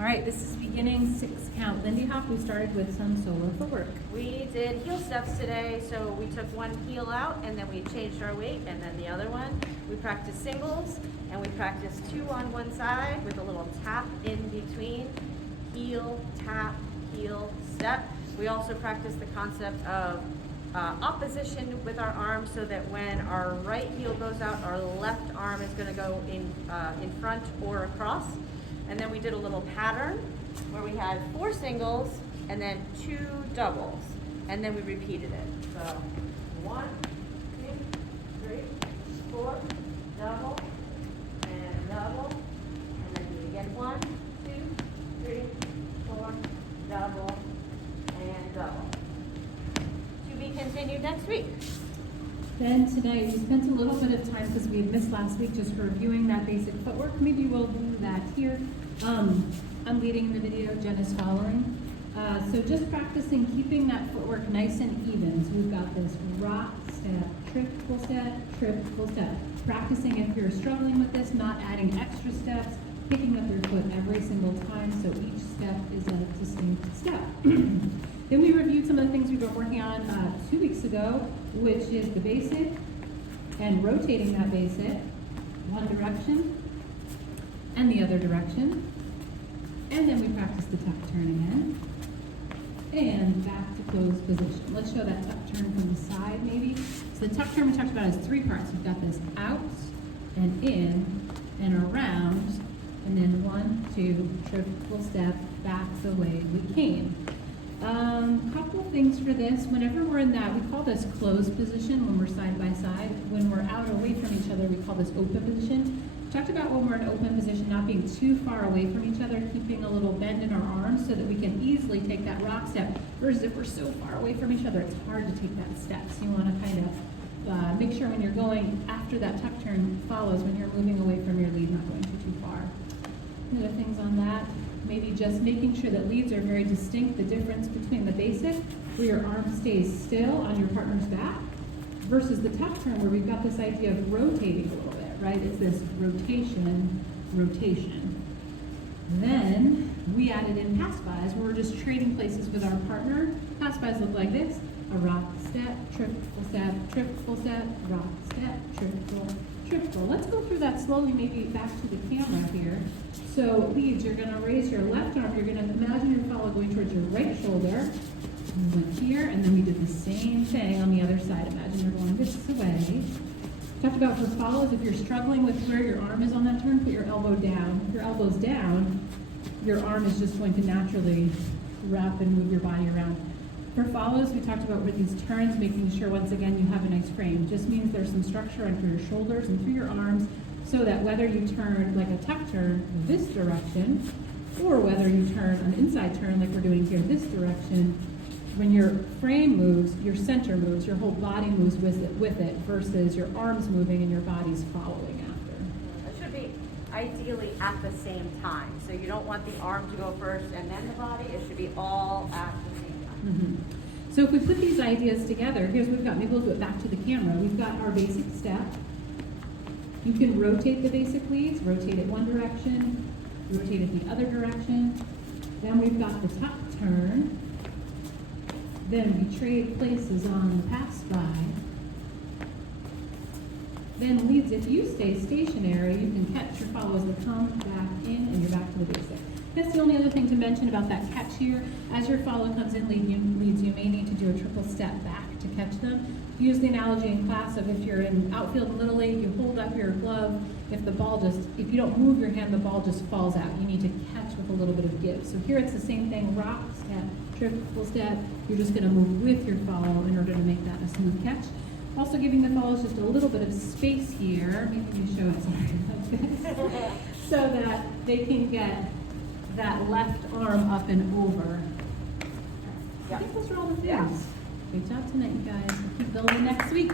All right, this is beginning 6 count Lindy hop. We started with some solo footwork. We did heel steps today, so we took one heel out and then we changed our weight, and then the other one. We practiced singles and we practiced 2 on one side with a little tap in between. Heel, tap, heel, step. We also practiced the concept of opposition with our arms, so that when our right heel goes out, our left arm is going to go in front or across. And then we did a little pattern where we had 4 singles and then 2 doubles, and then we repeated it. So 1, 2, 3, 4, double, and double, and then do it again. 1, 2, 3, 4, double, and double. To be continued next week. Then tonight, we spent a little bit of time, because we had missed last week, just reviewing that basic footwork. Maybe we'll do that here. I'm leading the video, Jen is following. So just practicing keeping that footwork nice and even. So we've got this rock, step, trip, full step, trip, full step. Practicing if you're struggling with this, not adding extra steps, picking up your foot every single time, so each step is a distinct step. Then we reviewed some of the things we've been working on 2 weeks ago, which is the basic and rotating that basic one direction and the other direction. And then we practiced the tuck turn again. And back to closed position. Let's show that tuck turn from the side maybe. So the tuck turn we talked about is 3 parts. We've got this out and in and around, and then 1, 2, triple step back the way we came. Couple things for this. Whenever we're in that, we call this closed position when we're side by side. When we're out away from each other, we call this open position. We talked about when we're in open position, not being too far away from each other, keeping a little bend in our arms so that we can easily take that rock step. Versus if we're so far away from each other, it's hard to take that step. So you want to kind of make sure when you're going after that tuck turn follows, when you're moving away from your lead, not going too far. Other things on that. Maybe just making sure that leads are very distinct. The difference between the basic, where your arm stays still on your partner's back, versus the tuck turn, where we've got this idea of rotating a little bit, right? It's this rotation, rotation. Then we added in pass-bys, where we're just trading places with our partner. Pass-bys look like this: a rock, step, triple step, triple step, rock, step, triple, triple. Let's go through that slowly, maybe back to the camera here. So leads, you're going to raise your left arm. You're going to imagine your follow going towards your right shoulder. We went here, and then we did the same thing on the other side. Imagine you're going this way. Talked about for follows, if you're struggling with where your arm is on that turn, put your elbow down. If your elbow's down, your arm is just going to naturally wrap and move your body around. For follows, we talked about with these turns, making sure, once again, you have a nice frame. Just means there's some structure under your shoulders and through your arms, so that whether you turn like a tuck turn this direction, or whether you turn an inside turn like we're doing here this direction, when your frame moves, your center moves, your whole body moves with it, versus your arms moving and your body's following after. It should be ideally at the same time. So you don't want the arm to go first and then the body. It should be all at the same time. Mm-hmm. So if we put these ideas together, here's what we've got. Maybe we'll do it back to the camera. We've got our basic step. You can rotate the basic leads, rotate it one direction, rotate it the other direction. Then we've got the tuck turn. Then we trade places on the pass-by. Then leads, if you stay stationary, you can catch your follows that come back in, and you're back to the basic. That's the only other thing to mention about that catch here. As your follow comes in, leads, you may need to do a triple step back to catch them. Use the analogy in class of if you're in outfield in Little League, you hold up your glove. If you don't move your hand, the ball just falls out. You need to catch with a little bit of give. So here it's the same thing: rock, step, triple step. You're just going to move with your follow in order to make that a smooth catch. Also giving the follows just a little bit of space here. Maybe you show it something so that they can get that left arm up and over. I think those are all the things. Yeah. Great job tonight, you guys. We'll keep building next week.